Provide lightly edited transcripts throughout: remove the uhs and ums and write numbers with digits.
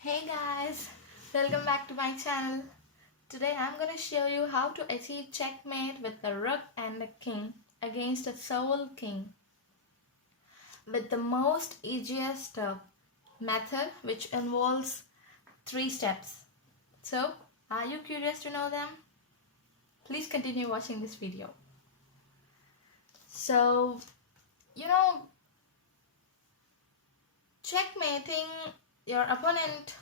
Hey guys, welcome back to my channel. Today I'm going to show you how to achieve checkmate with the rook and the king against a sole king with the most easiest method, which involves 3 steps. So, are you curious to know them? Please continue watching this video. So, checkmating your opponent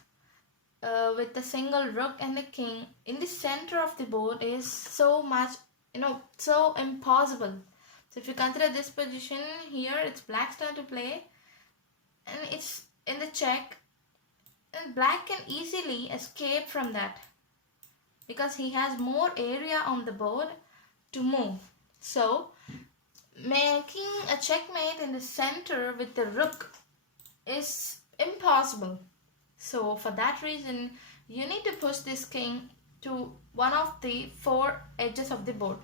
with the single rook and the king in the center of the board is so impossible. So if you consider this position here, it's black's turn to play and it's in the check, and black can easily escape from that because he has more area on the board to move. So making a checkmate in the center with the rook is impossible. So for that reason, you need to push this king to one of the 4 edges of the board.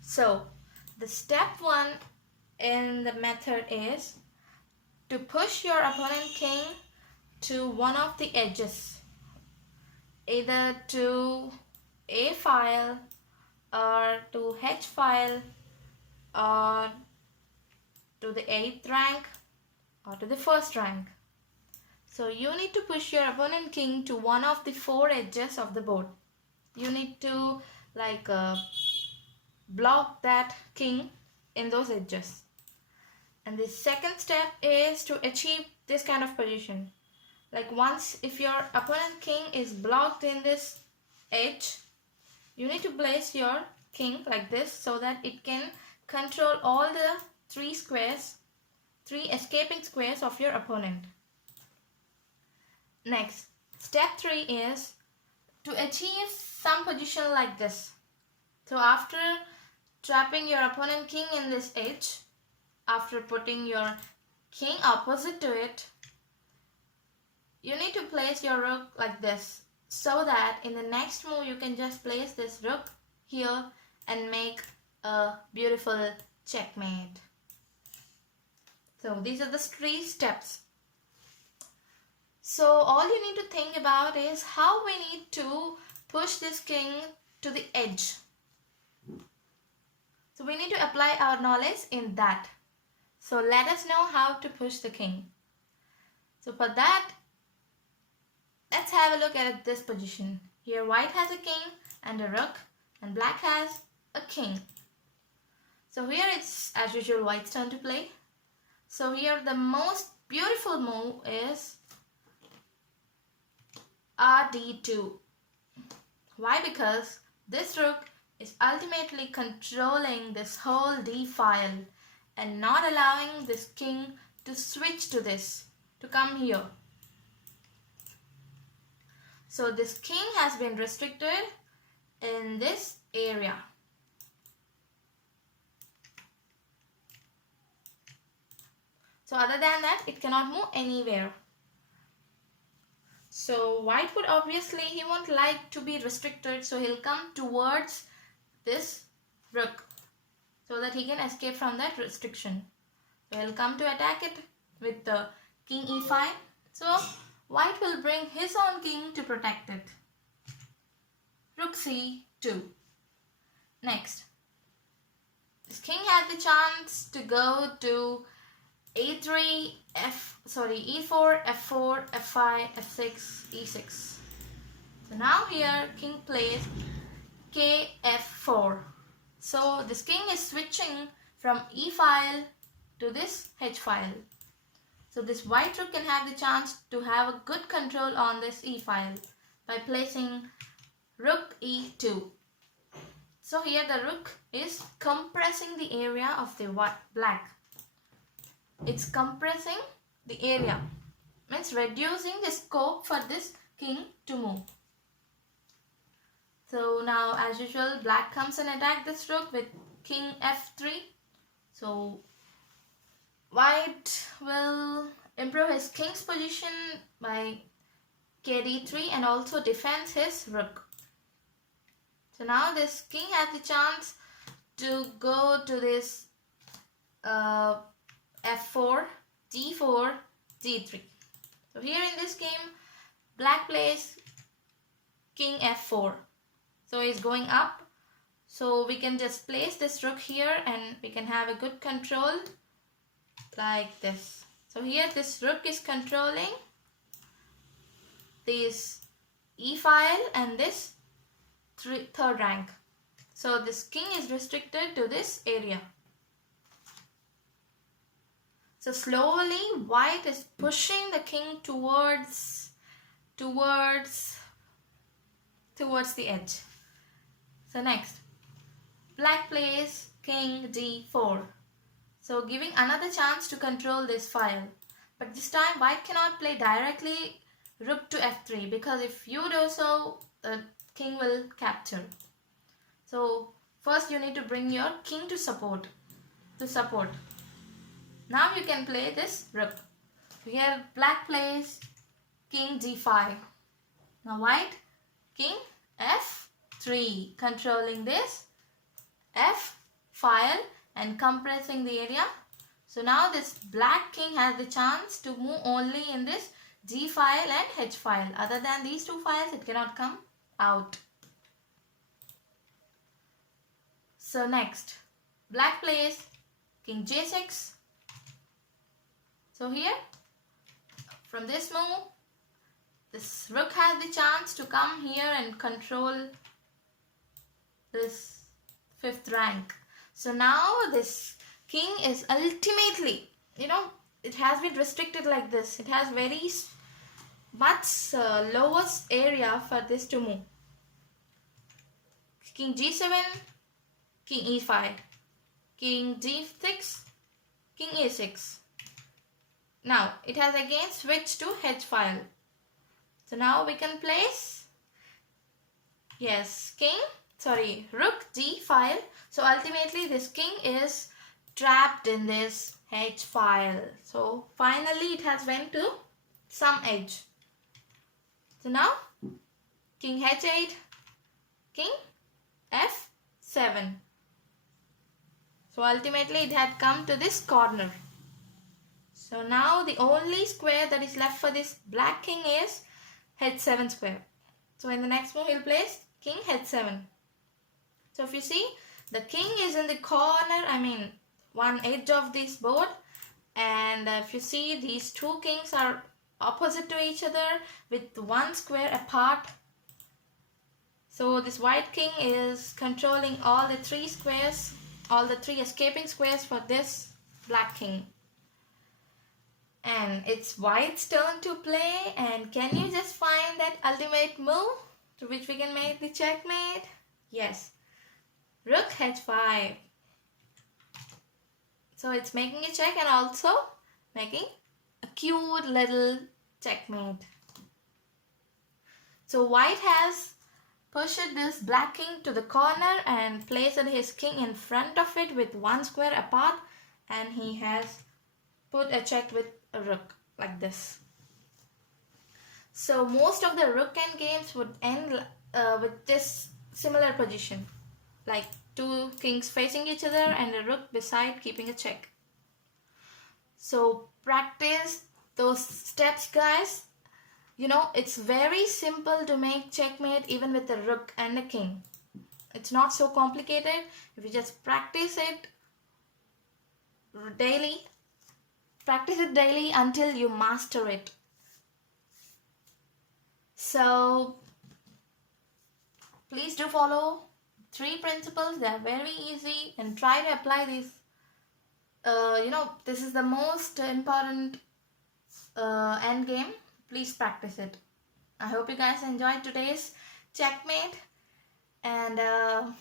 So the step 1 in the method is to push your opponent king to one of the edges, either to A file or to H file or to the 8th rank or to the 1st rank. So you need to push your opponent king to one of the 4 edges of the board. You need to block that king in those edges. And the second step is to achieve this kind of position. Like once if your opponent king is blocked in this edge, you need to place your king like this so that it can control all the 3 escaping squares of your opponent. Next, step 3 is to achieve some position like this. So after trapping your opponent king in this edge, after putting your king opposite to it, you need to place your rook like this so that in the next move you can just place this rook here and make a beautiful checkmate. So these are the 3 steps. So all you need to think about is how we need to push this king to the edge. So we need to apply our knowledge in that. So let us know how to push the king. So for that, let's have a look at this position. Here white has a king and a rook and black has a king. So here it's as usual white's turn to play. So here the most beautiful move is RD2. Why? Because this rook is ultimately controlling this whole D file and not allowing this king to switch to this, to come here. So this king has been restricted in this area. So other than that, it cannot move anywhere. So white would obviously, he won't like to be restricted, so he'll come towards this rook so that he can escape from that restriction. So he'll come to attack it with the king e5. So white will bring his own king to protect it. Rook c2. Next, this king had the chance to go to e3, e4, f4, f5, f6, e6. So now here king plays kf4. So this king is switching from e file to this h file. So this white rook can have the chance to have a good control on this e file by placing rook e2. So here the rook is compressing the area of the black. It's compressing the area, means reducing the scope for this king to move. So now as usual black comes and attack this rook with king f3. So white will improve his king's position by kd3 and also defends his rook. So now this king has the chance to go to this f4, d4, d3. So here in this game, black plays king f4. So he's going up. So we can just place this rook here and we can have a good control like this. So here this rook is controlling this e file and this third rank. So this king is restricted to this area. So slowly white is pushing the king towards the edge. So next, black plays king d4. So giving another chance to control this file. But this time white cannot play directly rook to f3, because if you do so, the king will capture. So first you need to bring your king to support. Now you can play this rook. Here black plays king g5. Now white king f3, controlling this f file and compressing the area. So now this black king has the chance to move only in this g file and h file. Other than these two files, it cannot come out. So next, black plays king j6. So here, from this move, this rook has the chance to come here and control this fifth rank. So now this king is ultimately, it has been restricted like this. It has very much lowest area for this to move. King g7, king e5, king g6, king a6. Now it has again switched to h file. So now we can place, rook g file. So ultimately this king is trapped in this h file. So finally it has went to some edge. So now king h8, king f7. So ultimately it had come to this corner. So now the only square that is left for this black king is h7 square. So in the next move he'll place king h7. So if you see, the king is in the corner, one edge of this board, and if you see, these two kings are opposite to each other with one square apart. So this white king is controlling all the three squares, all the three escaping squares for this black king. And it's white's turn to play, and can you just find that ultimate move to which we can make the checkmate? Yes, rook h5. So it's making a check and also making a cute little checkmate. So white has pushed this black king to the corner and placed his king in front of it with one square apart, and he has put a check with a rook like this. So most of the rook end games would end with this similar position, like two kings facing each other and a rook beside keeping a check. So practice those steps, guys. It's very simple to make checkmate even with a rook and a king. It's not so complicated if you just practice it daily. Practice it daily until you master it. So please do follow 3 principles. They are very easy, and try to apply these. This is the most important end game. Please practice it. I hope you guys enjoyed today's checkmate, and I'll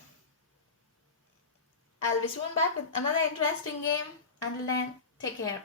be soon back with another interesting game. Until then, take care.